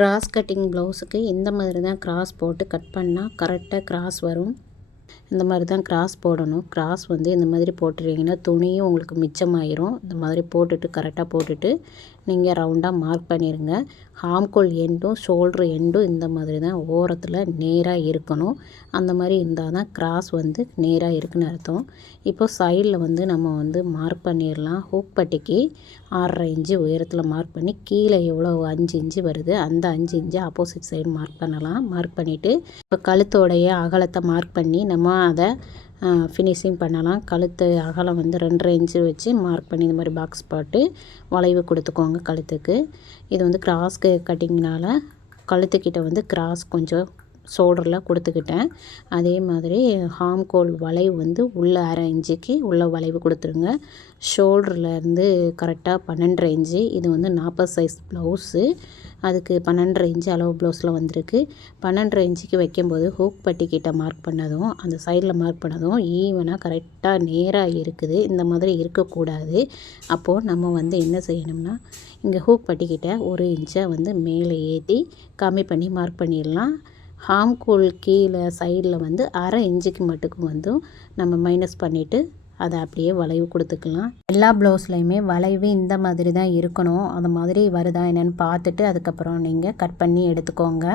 Cross cutting ப்ளவுஸுக்கு இந்த மாதிரி தான் கிராஸ் போட்டு கட் பண்ணால் கரெக்டாக கிராஸ் வரும். இந்த மாதிரி தான் கிராஸ் போடணும். கிராஸ் வந்து இந்த மாதிரி போட்டுட்டிங்கன்னா துணியும் உங்களுக்கு மிச்சமாயிரும். இந்த மாதிரி போட்டுட்டு கரெக்டாக போட்டுட்டு நீங்கள் ரவுண்டாக மார்க் பண்ணிடுங்க. ஹாம்கோல் எண்டும் ஷோல்ட்ரு எண்டும் இந்த மாதிரி தான் ஓரத்தில் நேராக இருக்கணும். அந்த மாதிரி இருந்தால் தான் கிராஸ் வந்து நேராக இருக்குன்னு அர்த்தம். இப்போ சைடில் வந்து நம்ம வந்து மார்க் பண்ணிடலாம். ஹூக் பட்டிக்கு 6.5 இன்ச்சு உயரத்தில் மார்க் பண்ணி கீழே எவ்வளோ 5 இன்ச்சு வருது அந்த 5 இன்ச்சு ஆப்போசிட் சைடு மார்க் பண்ணலாம். மார்க் பண்ணிவிட்டு இப்போ கழுத்தோடைய அகலத்தை மார்க் பண்ணி நம்ம அதை ஃபினிஷிங் பண்ணலாம். கழுத்து அகலம் வந்து 2.5 இன்ச்சு வச்சு மார்க் பண்ணி இந்த மாதிரி பாக்ஸ் போட்டு வளைவு கொடுத்துக்கோங்க கழுத்துக்கு. இது வந்து கிராஸ் கட்டிங்னால கழுத்துக்கிட்ட வந்து கிராஸ் கொஞ்சம் ஷோல்டரில் கொடுத்துக்கிட்டேன். அதே மாதிரி ஹாம்கோல் வளைவு வந்து உள்ளே 1/2 இன்ச்சுக்கு உள்ள வளைவு கொடுத்துருங்க. ஷோல்டர்லேருந்து கரெக்டாக 12.5 இன்ச்சு. இது வந்து 40 சைஸ் ப்ளவுஸு. அதுக்கு 12.5 இன்ச்சு அளவு ப்ளவுஸில் வந்திருக்கு. 12.5 இன்ச்சுக்கு வைக்கும்போது ஹூக் பட்டிக்கிட்ட மார்க் பண்ணதும் அந்த சைடில் மார்க் பண்ணதும் ஈவனாக கரெக்டாக நேராக இருக்குது. இந்த மாதிரி இருக்கக்கூடாது. அப்போது நம்ம வந்து என்ன செய்யணும்னா இங்கே ஹூக் பட்டிக்கிட்ட 1 இன்ச்சை வந்து மேலே ஏற்றி கம்மி பண்ணி மார்க் பண்ணிடலாம். ஹாம்கோல் கீழே சைடில் வந்து 1/2 இன்ச்சுக்கு மட்டுக்கும் வந்து நம்ம மைனஸ் பண்ணிவிட்டு அதை அப்படியே வளைவு கொடுத்துக்கலாம். எல்லா ப்ளவுஸ்லையுமே வளைவு இந்த மாதிரி தான் இருக்கணும். அந்த மாதிரி வருதா என்னென்னு பார்த்துட்டு அதுக்கப்புறம் நீங்கள் கட் பண்ணி எடுத்துக்கோங்க.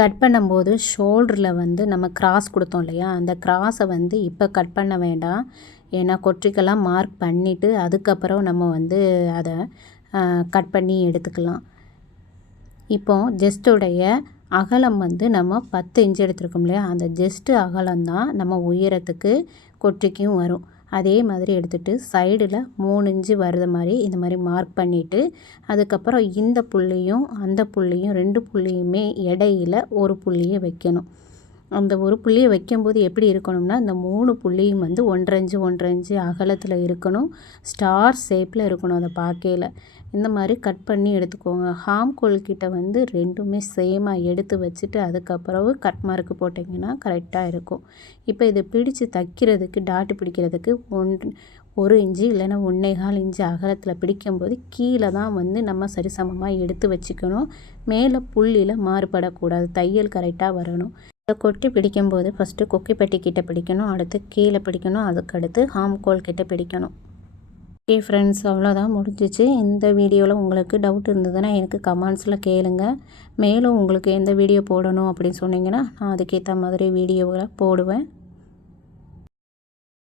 கட் பண்ணும்போது ஷோல்டரில் வந்து நம்ம கிராஸ் கொடுத்தோம் இல்லையா, அந்த கிராஸை வந்து இப்போ கட் பண்ண வேண்டாம். ஏன்னா கொற்றிக்கெல்லாம் மார்க் பண்ணிவிட்டு அதுக்கப்புறம் நம்ம வந்து அதை கட் பண்ணி எடுத்துக்கலாம். இப்போ ஜஸ்ட்டுடைய அகலம் வந்து நம்ம 10 இன்ச்சு எடுத்துருக்கோம் இல்லையா, அந்த ஜஸ்ட்டு அகலம்தான் நம்ம உயரத்துக்கு கொற்றிக்கும் வரும். அதே மாதிரி எடுத்துகிட்டு சைடில் 3 இன்ச்சு வர்ற மாதிரி இந்த மாதிரி மார்க் பண்ணிவிட்டு அதுக்கப்புறம் இந்த புள்ளியும் அந்த புள்ளியும் 2 புள்ளியுமே இடையில ஒரு புள்ளியை வைக்கணும். அந்த ஒரு புள்ளியை வைக்கும்போது எப்படி இருக்கணும்னா இந்த 3 புள்ளியும் வந்து 1.5 இன்ச்சு 1.5 இன்ச்சு அகலத்தில் இருக்கணும். ஸ்டார் ஷேப்பில் இருக்கணும். அதை பார்க்கையில் இந்த மாதிரி கட் பண்ணி எடுத்துக்கோங்க. ஹாம்கோல் கிட்ட வந்து ரெண்டுமே சேமாக எடுத்து வச்சுட்டு அதுக்கப்புறம் கட் மார்க்கு போட்டிங்கன்னா கரெக்டாக இருக்கும். இப்போ இதை பிடிச்சு தைக்கிறதுக்கு டாட்டு பிடிக்கிறதுக்கு 1 இன்ச்சு இல்லைன்னா 1.25 இன்ச்சு அகலத்தில் பிடிக்கும்போது கீழே தான் வந்து நம்ம சரிசமமாக எடுத்து வச்சுக்கணும். மேலே புள்ளியில் மாறுபடக்கூடாது. தையல் கரெக்டாக வரணும். கொட்டி பிடிக்கும்போது ஃபஸ்ட்டு கொக்கிப்பட்டி கிட்ட பிடிக்கணும், அடுத்து கீழே பிடிக்கணும், அதுக்கடுத்து ஹாம்கோல் கிட்ட பிடிக்கணும். ஓகே ஃப்ரெண்ட்ஸ், அவ்வளோதான் முடிஞ்சிச்சு. இந்த வீடியோவில் உங்களுக்கு டவுட் இருந்ததுன்னா எனக்கு கமெண்ட்ஸில் கேளுங்க. மேலும் உங்களுக்கு எந்த வீடியோ போடணும் அப்படின்னு சொன்னீங்கன்னா நான் அதுக்கேற்ற மாதிரி வீடியோவில் போடுவேன்.